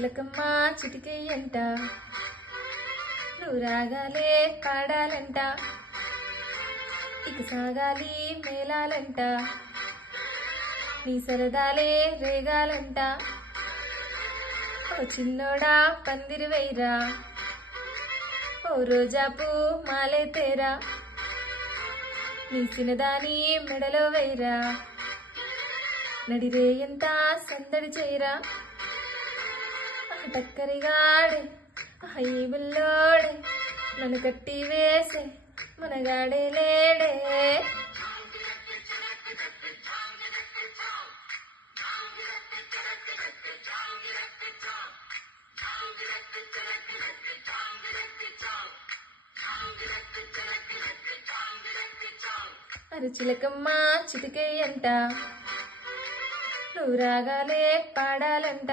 చిలకమ్మ చిటికెయ్యంట నువ్వు రాగాలే పాడాలంట ఇక సాగాలి మేళాలంట నీ సరదాలే రేగాలంట ఓ చిన్నోడా పందిరి వైరా ఓ రోజాపు మాలే తేరా నీ సినదాని మెడలో వైరా నడిరే ఎంత సందడి చేయరా టక్కరిగాడే ఈ బుల్లోడే నన్ను కట్టి వేసే మనగాడే లేడే అరే చిలకమ్మ చిటికెయ్యంట నువ్వు రాగాలే పాడాలంట